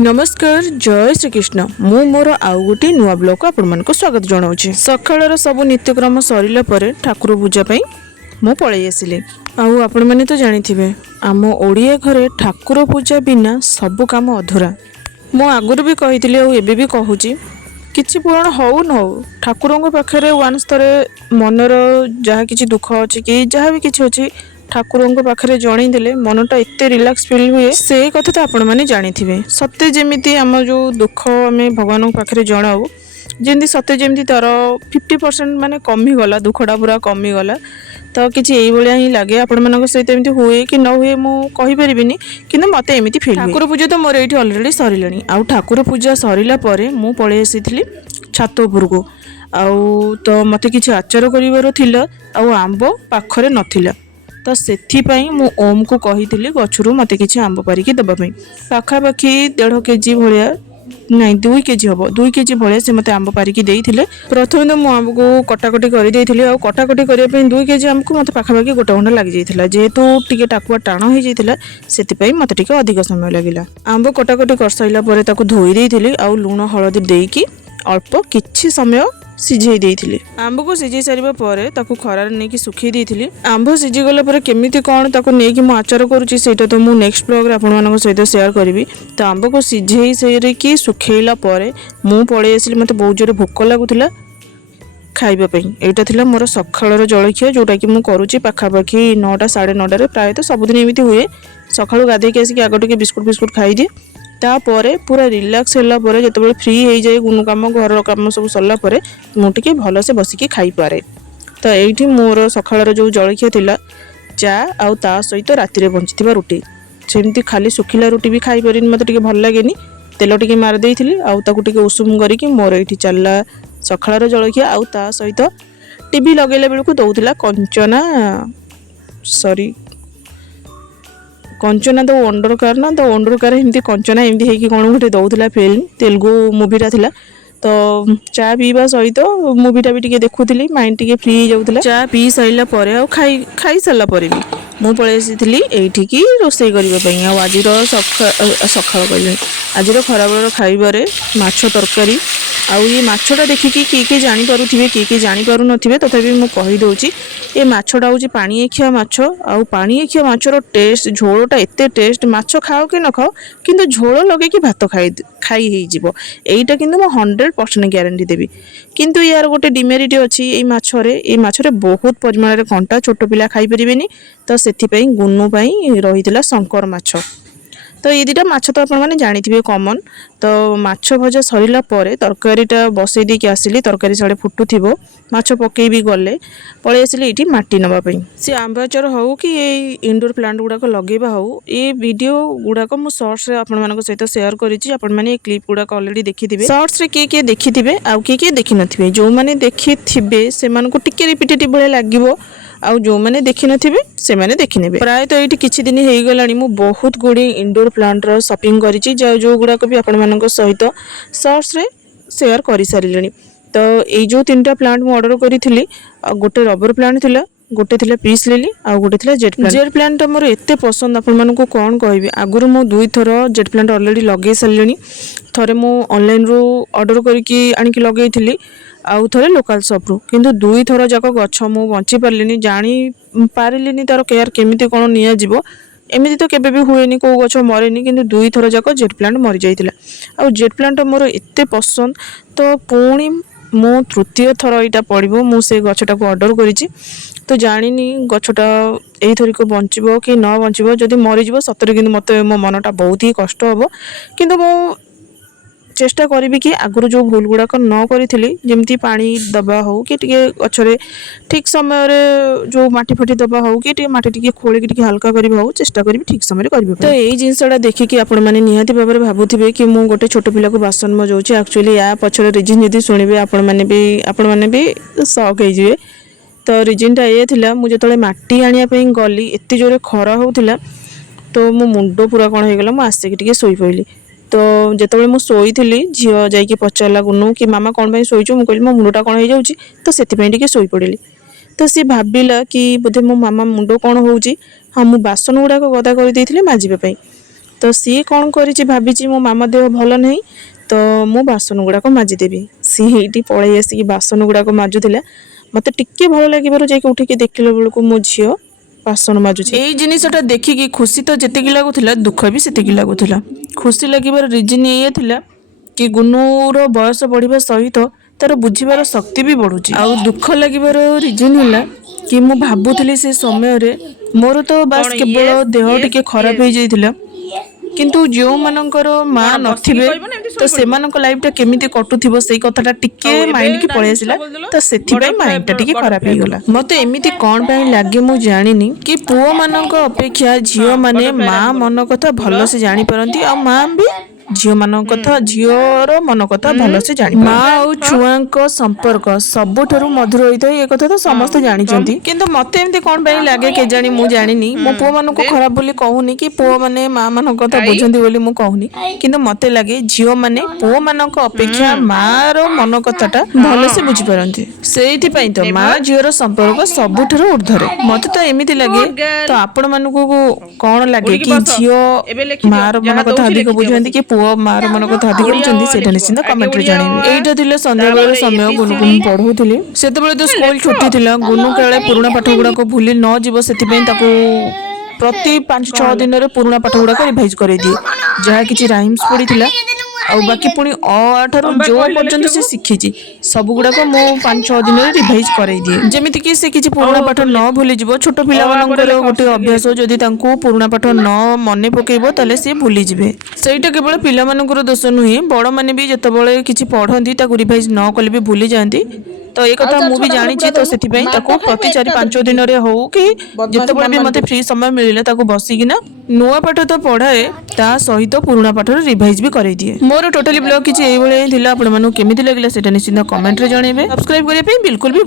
नमस्कार जय श्रीकृष्ण मु मोर आउ गोटे नुआ ब्लॉग को आपण मानक स्वागत जनाऊँ। सकाळ सब नित्यक्रम सरला पर ठाकुर पूजा पाई मु पळै आसिली। आउ आपण माने तो जानिथिबे आम ओडिया घरे ठाकुर पूजा बिना सब काम अधूरा। मु आगुर भी कहिथिले आ एबे भी कहूची किछि पूर्ण हो न हो ठाकुरଙ୍କ पाखरे वान्स थरे मनर जहा किछि दुख अछि कि जहा भी किछि अछि ठाकुरଙ୍କ पाखरे जणै देले मनटा एते रिलैक्स फील हुए से कथा तो आपण माने जानिथिबे। सत्य जेमिति आम जो दुख आमे भगवानଙ୍କ पाखरे जणाऊ जेमती सत्य जेमती तार 50% माने कमी गला दुखटा पूरा कमी गला तो किछि एई भलिया ही लागे आपण मानक सहित एमती हुए कि न हुए मु कहि परिबिनी किंतु मते एमिति फील ठाकुर पूजा तो मोर एठी ऑलरेडी सरिलणी। आ ठाकुर पूजा सरिला परे मु पळै आसीथिली छात उपरको आउ तो मते किछि आचार करिवार थिला आउ आंबो पाखरे नथिला तो सेथिपाई मु ओम को कहिथिली गछरु मते किछि आंब पारिकी दबा पई पाखापाखि 1.5 केजी भलिया नहीं 2 केजी हम 2 केजी भलिया से मते आंब पारिकी देइथिले। प्रथम तो मु आंब को कटाकटी करि देइथिली आ कटाकटी करिया पई 2 केजी आंब को मते पाखापाखि गोटे घंटा लागि जाइथिला जेहेतु टिके टाकुआ टाण हो जाइथिला सेथिपाई मते टिके अधिक समय लागिला। आंब कटाकटी कर साइला परे ताको धोई देइथिली आ लूण हळदी देइकी अल्प किछि समय सिझेई देइथिली। आंब को सिझेई सारिबा परे ताको खरार नेकी सुखी देइथिली। आंब सिझी गला परे केमिति कोन ताको नेकी मु आचार करूची सेटा तो मु नेक्स्ट ब्लॉग रे आपण मानक सहित शेयर करबी। तो आंब को सिझेई सेरे की सुखेइला परे मु पळे आसिली मते बहुत जोरे भोक लागुथिला खाइबा पई। एटा थिला मोर सखाळर जळखिया जोटा कि मु करूची पाखापाखि 9टा 9:30 रे प्राय तो सबदिन एमिति हुए सखाळु गाधे के आसी आगो टिके बिस्कुट खाइ दे तापर पूरा रिलैक्स होला परे जतबे फ्री हो जाए गुनु काम घर काम सब सरला परे मु टिके भल से बसिकी खाई पारे। तो एठी मोर सखाळर जो जळखिया थिला चा आउ ता सहित राति रे बंचिथिबा रोटी सेमती खाली सुखिला रोटी भी खाई परिन मते टिके भल लागेनी तेल टिके मार देइथिली आउ ताकू टिके उषुम करिकी मोर एठी चलला सखाळर जळखिया आउ ता सहित टीवी लगेला बेलकु दउथिला Kanchana sorry Kanchana the wonder car ना द वंडर कार एमती कंचना एमती हेकी कोन गोटे दउथिला फिल्म तेलुगु मूवीटा थिला। तो चा पीवा सहित मूवीटा भी टिके देखुथिली माइंड टिके फ्री हो जाउथिला। चा पी साइला परे आ खाई साला परे भी मु पळे आसीथिली एठी की रोसई करिबा पई आ आजिर सखाळ कइले आजिर खराबळर खाइबारे माछ तरकारी आउ ये माछटा देखिकी किए जानी पारुथिबे किए जानी पारु नथिबे तथापि मु कहि दउची ए माछटा होची पानी एखिया माछ आउ पानी एखिया माछर टेस्ट झोलटा एते टेस्ट माछ खाओ कि न खाओ किंतु झोल लगे कि भात खाई हेई जिवो एइटा किंतु मु 100% ग्यारंटी देबी। किंतु यार गोटे डिमेरिट अछि ए माछरे बहुत परिमाण रे कंटा छोट पिला खाई परिबेनी तो सेथि पई गुन्नु पई रहितला शंकर माछ। तो ये दुटा माछ तो आपण माने जानिथिबे कॉमन। तो माछ भजा सरिला परे तरकारीटा बसई देकी आसिली तरकारी साडे फुटुथिबो माछ पकेई भी गले पळे आसिली एठी माटी नबा पई से आंबाचर हो कि ए इंडोर प्लांट गुडा को लगेबा हो ए वीडियो गुडा को मु शॉर्ट्स रे आपण मानक सहित शेयर करिछि। आपण माने ए क्लिप गुडा को ऑलरेडी देखिथिबे शॉर्ट्स रे के देखिथिबे आ के देखि नथिबे जो माने देखिथिबे से मान को टिके रिपीटेटिव भले लागिवो आउ जो माने देखि नथिबे से माने देखि नेबे। प्राय तो एठी किछि दिन हेई गलानी मु बहुत गुडी इंडोर प्लांट रो शॉपिंग करिछि जो गुडा को भी आपण मानक सहित शॉर्ट्स रे शेयर करि सारिलेनी। तो ए जो तीनटा प्लांट मु ऑर्डर करिथिली गोटे रबर प्लांट थिला गोटे थिला पीस लिली आ गोटे थिला जेट प्लांट मोर एते पसंद आपण मानक कोन कहबी। आगुरु मु 2 थर जेट प्लांट ऑलरेडी लगे सारिलेनी थरे मु ऑनलाइन रो ऑर्डर करिकी आनिकी लगेइथिली आउ थरे लोकल शॉप रो किंतु 2 थर जाक गछ मु बंची पारलिनी जानी पारिलिनी तार केयर केमिति कोन निया जिवो एमिति तो केबे भी हुएनी को गछ मरेनी किंतु 2 थर जाक जेट प्लांट मरि जाइतिला। आ जेट प्लांट मोर एते पसंद तो पुणी मो तृतीय थर एटा पड़िबो मु से गछटा को ऑर्डर करिछि। तो जानिनी गछटा एई थरी को बंचिबो कि न बंचिबो जदि मरि जिवो सतरे किंतु मते मो मनटा बहुत ही कष्ट हबो किंतु मो चेष्टा करी कि आगुरु जो भूल गुड़ाक न करी जमती पानी दबा हो कि गचरे ठीक समय जो माटी फाटी दबा हो कि माटी टिके खोलिक टिके हल्का करबा हो चेष्टा करी ठीक समय करिबे। तो यही जिनसटा देखिकी आपण माने निहाती भाबरे भाबुथिबे कि मु गोटे छोट पिला को बासन मजाउछि एक्चुअली या पछरे रीजन यदि सुनिबे आपण माने भी शॉक हो जिवे। तो रीजनटा ए थिला मु जतले माटी आनिया पई गली एते जोरे खरा होउथिला तो मो मुंडो पूरा कोन हो गेला मु आसे टिके सोई पइली। तो जिते मुझे शोई झील जा पचारा गुनु कि मामा कौन शोचु मुझे मो मुंडा कौन हो जाऊँगी तो से शोई पड़ी। तो सी भाविला कि बोधे मो मामा मुंड कौन हो हाँ मु बासन गुड़ाक गदा कर माजिबा। ତ ସିଏ କ'ଣ କରିଛି ଭାବିଛି ମୋ ମାମା ଦେହ ଭଲ ନାହିଁ ତ ମୁଁ ବାସନ ଗୁଡ଼ାକ ମାଜିଦେବି। ସିଏ ଏଇଠି ପଳେଇ ଆସିକି ବାସନ ଗୁଡ଼ାକ ମାଜୁଥିଲା। ମୋତେ ଟିକେ ଭଲ ଲାଗିବାରୁ ଯାଇକି ଉଠିକି ଦେଖିଲା ବେଳକୁ ମୋ ଝିଅ ବାସନ ମାଜୁଛି। ଏଇ ଜିନିଷଟା ଦେଖିକି ଖୁସି ତ ଯେତିକି ଲାଗୁଥିଲା ଦୁଃଖ ବି ସେତିକି ଲାଗୁଥିଲା। ଖୁସି ଲାଗିବାର ରିଜିନ୍ ଏଇଆ ଥିଲା କି ଗୁନୁର ବୟସ ବଢ଼ିବା ସହିତ ତାର ବୁଝିବାର ଶକ୍ତି ବି ବଢ଼ୁଛି। ଆଉ ଦୁଃଖ ଲାଗିବାର ରିଜିନ୍ ହେଲା କି ମୁଁ ଭାବୁଥିଲି ସେ ସମୟରେ ମୋର ତ ବାସ୍ କେବଳ ଦେହ ଟିକେ ଖରାପ ହେଇଯାଇଥିଲା, କିନ୍ତୁ ଯେଉଁମାନଙ୍କର ମା ନଥିବେ ତ ସେମାନଙ୍କ ଲାଇଫଟା କେମିତି କଟୁଥିବ ସେଇ କଥାଟା ଟିକେ ମାଇଣ୍ଡକି ପଳେଇ ଆସିଲା। ତ ସେଥିପାଇଁ ମାଇଣ୍ଡଟା ଟିକେ ଖରାପ ହେଇଗଲା। ମୋତେ ଏମିତି କ'ଣ ପାଇଁ ଲାଗେ ମୁଁ ଜାଣିନି କି ପୁଅମାନଙ୍କ ଅପେକ୍ଷା ଝିଅମାନେ ମା ମନ କଥା ଭଲସେ ଜାଣିପାରନ୍ତି, ଆଉ ମା ବି ଝିଅମାନଙ୍କ କଥା ଝିଅର ମନ କଥା ଭଲସେ ଜାଣିପାରନ୍ତି। ମା ଆଉ ଛୁଆଙ୍କ ସମ୍ପର୍କ ସବୁଠାରୁ ମଧୁର ହୋଇଥାଏ ଏ କଥା ତ ସମସ୍ତେ ଜାଣିଛନ୍ତି, କିନ୍ତୁ ମୋତେ ଏମିତି କ'ଣ ପାଇଁ ଲାଗେ କେଜାଣି ମୁଁ ଜାଣିନି। ମୁଁ ପୁଅମାନଙ୍କୁ ଖରାପ ବୋଲି କହୁନି କି ପୁଅମାନେ ମା ମାନଙ୍କ କଥା ବୁଝନ୍ତି ବୋଲି ମୁଁ କହୁନି, କିନ୍ତୁ ମୋତେ ଲାଗେ ଝିଅମାନେ ପୁଅମାନଙ୍କ ଅପେକ୍ଷା ମାର ମନ କଥାଟା ଭଲସେ ବୁଝିପାରନ୍ତି। ସେଇଥିପାଇଁ ତ ମା ଝିଅର ସମ୍ପର୍କ ସବୁଠାରୁ ଉର୍ଦ୍ଧ୍ୱରେ ମୋତେ ତ ଏମିତି ଲାଗେ। ତ ଆପଣମାନଙ୍କୁ କ'ଣ ଲାଗେ କି ଝିଅ ମାର ମନ କଥା ଅଧିକ ବୁଝନ୍ତି କି ପୁଅ ମାର ମନ କଥା ଅଧିକ ବୁଝନ୍ତି? ସେଇଟା ନିଶ୍ଚିନ୍ତ କମେଣ୍ଟରେ ଜଣାଇବେ। ଏଇଟା ଥିଲା ସନ୍ଧ୍ୟାବେଳର ସମୟ। ଗୁନୁକୁ ମୁଁ ପଢ଼ଉଥିଲି। ସେତେବେଳେ ତ ସ୍କୁଲ ଛୁଟି ଥିଲା। ଗୁନୁ କାଳେ ପୁରୁଣା ପାଠ ଗୁଡ଼ାକ ଭୁଲି ନ ଯିବ ସେଥିପାଇଁ ତାକୁ ପ୍ରତି 5-6 ଦିନରେ ପୁରୁଣା ପାଠ ଗୁଡ଼ାକ ରିଭାଇଜ୍ କରେଇଦିଏ। ଯାହା କିଛି ରାଇମ୍ସ ପଡ଼ିଥିଲା ଆଉ ବାକି ପୁଣି ଅ ଆ ଠାରୁ ଯେଉଁ ପର୍ଯ୍ୟନ୍ତ ସେ ଶିଖିଛି ସବୁଗୁଡ଼ାକ ମୁଁ 5-6 ଦିନରେ ରିଭାଇଜ୍ କରେଇ ଦିଏ, ଯେମିତିକି ସେ କିଛି ପୁରୁଣା ପାଠ ନ ଭୁଲିଯିବ। ଛୋଟ ପିଲାମାନଙ୍କର ଗୋଟେ ଅଭ୍ୟାସ, ଯଦି ତାଙ୍କୁ ପୁରୁଣା ପାଠ ନ ମନେ ପକେଇବ ତାହେଲେ ସିଏ ଭୁଲିଯିବେ। ସେଇଟା କେବଳ ପିଲାମାନଙ୍କର ଦୋଷ ନୁହେଁ, ବଡ଼ମାନେ ବି ଯେତେବେଳେ କିଛି ପଢ଼ନ୍ତି ତାକୁ ରିଭାଇଜ୍ ନ କଲେ ବି ଭୁଲି ଯାଆନ୍ତି। ତ ଏ କଥା ମୁଁ ବି ଜାଣିଛି, ତ ସେଥିପାଇଁ ତାକୁ ପ୍ରତି 4-5 ଦିନରେ ହଉ କି ଯେତେବେଳେ ବି ମୋତେ ଫ୍ରି ସମୟ ମିଳିଲେ ତାକୁ ବସିକିନା ନୂଆ ପାଠ ତ ପଢ଼ାଏ, ତା ସହିତ ପୁରୁଣା ପାଠର ରିଭାଇଜ୍ ବି କରେଇ ଦିଏ। ମୋର ଟୋଟାଲି ବ୍ଲଗ୍ କିଛି ଏଇଭଳିଆ ହିଁ ଥିଲା। ଆପଣମାନଙ୍କୁ କେମିତି ଲାଗିଲା ସେଇଟା ନିଶ୍ଚିନ୍ତ କମେଣ୍ଟରେ ଜଣାଇବେ। ସବସ୍କ୍ରାଇବ୍ କରିବା ପାଇଁ ବିଲକୁଲ ବି